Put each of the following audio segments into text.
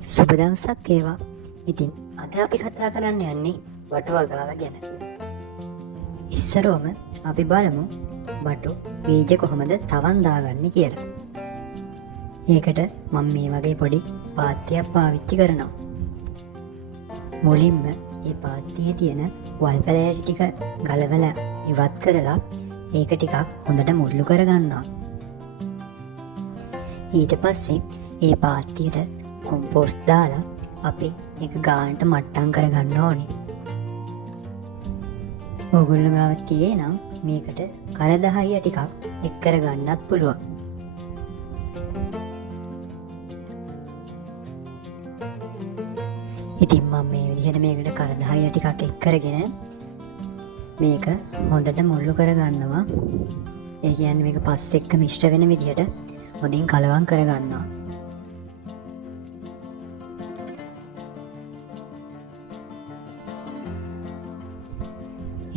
සුබ දවසක් වේවා. ඉතින් අද අපි කතා කරන්න යන්නේ වටු වගාව ගැන. ඉස්සරෝම අපි බලමු වටු බීජ කොහොමද තවන් දාගන්නේ කියලා. ඒකට මම මේ වගේ පොඩි පාත්තියක් පාවිච්චි කරනවා. මුලින්ම මේ පාත්තියේ තියෙන වල් පැලෑටි ටික ගලවලා ඉවත් කරලා ඒක ටිකක් හොඳට මුල්ලු කරගන්නවා. ඊට පස්සේ ඒ පාත්තියට කොම්පෝස්ට් දාලා අපි ඒක ගානට මට්ටම් කරගන්න ඕනේ. ඕගොල්ලෝ ගාව තියෙනම් මේකට කරදහයිය ටිකක් එක් කරගන්නත් පුළුවන්. ඉතින් මම මේ විදිහට මේකට කරදහයිය ටිකක් එක් කරගෙන මේක හොඳට මුල්ලු කරගන්නවා. ඒ කියන්නේ මේක පස් එක්ක මිශ්‍ර වෙන විදිහට හොඳින් කලවම් කරගන්නවා.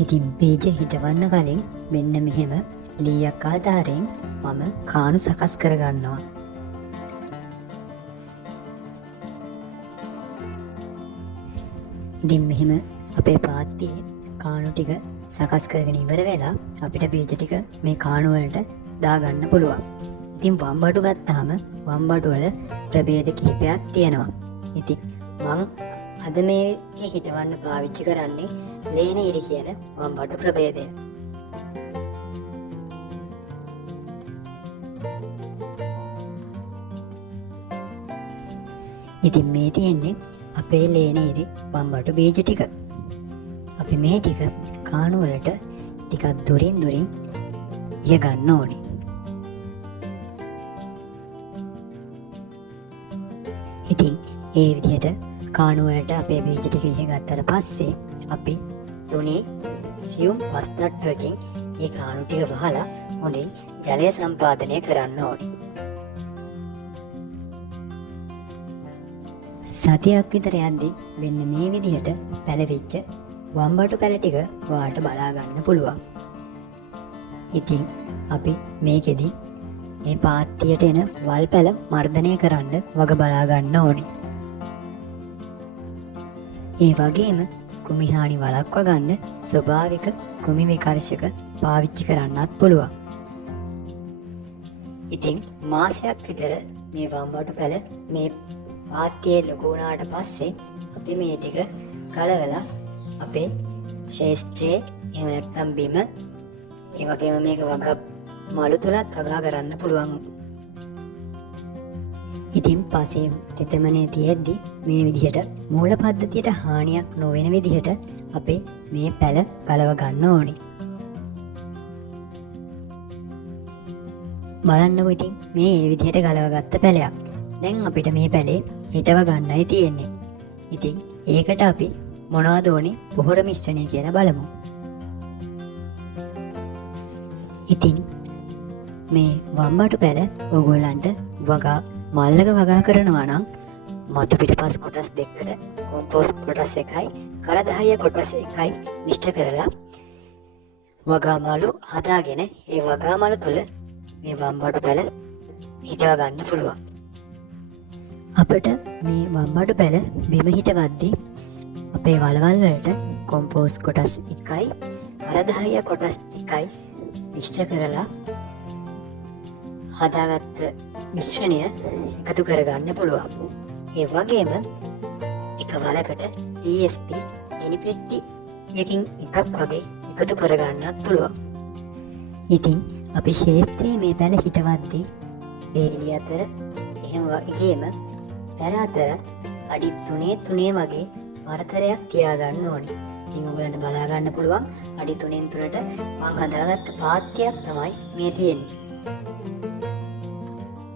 ඉතින් බීජ හිටවන්න කලින් මෙන්න මෙහෙම ලීයක් ආධාරයෙන් මම කාණු සකස් කරගන්නවා. ඉතින් මෙහෙම අපේ පාත්තියේ කාණු ටික සකස් කරගෙන ඉවර වෙලා අපිට බීජ ටික මේ කාණු වලට දාගන්න පුළුවන්. ඉතින් වම්බඩු ගත්තාම වම්බඩු වල ප්‍රභේද කිහිපයක් තියෙනවා. ඉතින් මං අද මේ හිටවන්න පාවිච්චි කරන්නේ ලේනීරි කියන වම්බඩු ප්‍රභේදය. ඉතින් මේ තියෙන්නේ අපේ ලේනීරි වම්බඩු බීජ ටික. අපි මේ ටික කාණු වලට ටිකක් දුරින් දුරින් ඉය ගන්න ඕනේ. ඉතින් ඒ විදිහට කාණු වලට අපේ බීජ ටික ඉහ ගත්තට පස්සේ අපි තුනේ සියුම් වස්තට්ටුවකින් ඒ කාණු ටික වහලා හොඳින් ජලය සම්පාදනය කරන්න ඕනේ. සතියක් විතර යද්දි මෙන්න මේ විදිහට පැලවිච්ච වම්බටු පැල ටික ඔයාලට බලා ගන්න පුළුවන්. ඉතින් අපි මේකෙදි මේ පාත්තියට එන වල් පැල මර්ධනය කරන්න වග බලා ගන්න ඕනේ. ඒ වගේම කෘමිහානි වළක්වා ගන්න ස්වභාවික කෘමි විකර්ශක පාවිච්චි කරන්නත් පුළුවන්. ඉතින් මාසයක් විතර මේ වම්බටු පැල මේ පාත්තියේ ලොකු වුණාට පස්සේ අපි මේ ටික ගලවලා අපේ ශේෂ්ත්‍රයේ එහෙම නැත්නම් බිම ඒ වගේම මේක වග මලු තුලත් වගා කරන්න පුළුවන්. ඉතින් පසේ තෙතමනේ තියෙද්දි මේ විදිහට මූල පද්ධතියට හානියක් නොවන විදිහට අපේ මේ පැල ගලව ගන්න ඕනේ. බලන්නකො ඉතින් මේ විදිහට ගලව ගත්ත පැලයක්. දැන් අපිට මේ පැලේ හිටව ගන්නයි තියෙන්නේ. ඉතින් ඒකට අපි මොනවද ඕනේ පොහොර මිශ්‍රණය කියලා බලමු. ඉතින් මේ වම්බටු පැල ඕගොල්ලන්ට වගා මල්ලක වගා කරනවා නම් මතු පිටපස් කොටස් දෙකකට කොම්පෝස්ට් කොටස් එකයි කරදහය කොටස් එකයි මිශ්‍ර කරලා වගා මාළු හදාගෙන ඒ වගා මාළු තුළ මේ වම්බටු පැල හිටව ගන්න පුළුවන්. අපිට මේ වම්බටු පැල බිම හිටවද්දී අපේ වලවල් වලට කොම්පෝස්ට් කොටස් එකයි කරදහය කොටස් එකයි මිශ්‍ර කරලා හදාගත්ත මිශ්‍රණය එකතු කරගන්න පුළුවන්. ඒ වගේම එක වලකට ESP ගිනිපෙට්ටි එකකින් එකක් වගේ එකතු කරගන්නත් පුළුවන්. ඉතින් අපි ශේෂ්ත්‍රයේ මේ පැල හිටවද්දී බේලි අතර එහෙම වගේම පැල අතර අඩි 3 වගේ වරතරයක් තියාගන්න ඕනේ. ඉතින් ඔයගලන්ට බලා ගන්න පුළුවන් අඩි 3ට මම හදාගත්ත පාත්තියක් තමයි මේ තියෙන්නේ.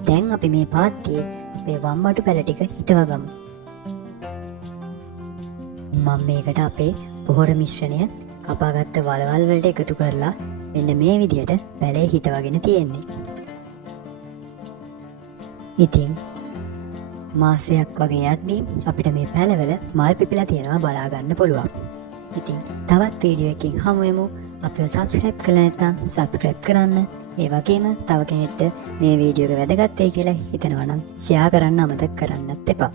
දැන් අපි මේ පාත්තියේ අපේ වම්බටු පැල ටික හිටව ගමු. මම මේකට අපේ පොහොර මිශ්‍රණය කපාගත්ත වලවල් වලට එකතු කරලා මෙන්න මේ විදිහට පැලේ හිටවගෙන තියෙන්නේ. ඉතින් මාසයක් වගේ යද්දී අපිට මේ පැලවල මල් පිපිලා තියෙනවා බලා ගන්න පුළුවන්. ඉතින් තවත් වීඩියෝ එකකින් හමු වෙමු. අපිව සබ්ස්ක්‍රයිබ් කරලා නැත්නම් සබ්ස්ක්‍රයිබ් කරන්න. ඒ වගේම තව කෙනෙක්ට මේ වීඩියෝ එක වැදගත් වෙයි කියලා හිතනවා නම් ෂෙයා කරන්න අමතක කරන්නත් එපා.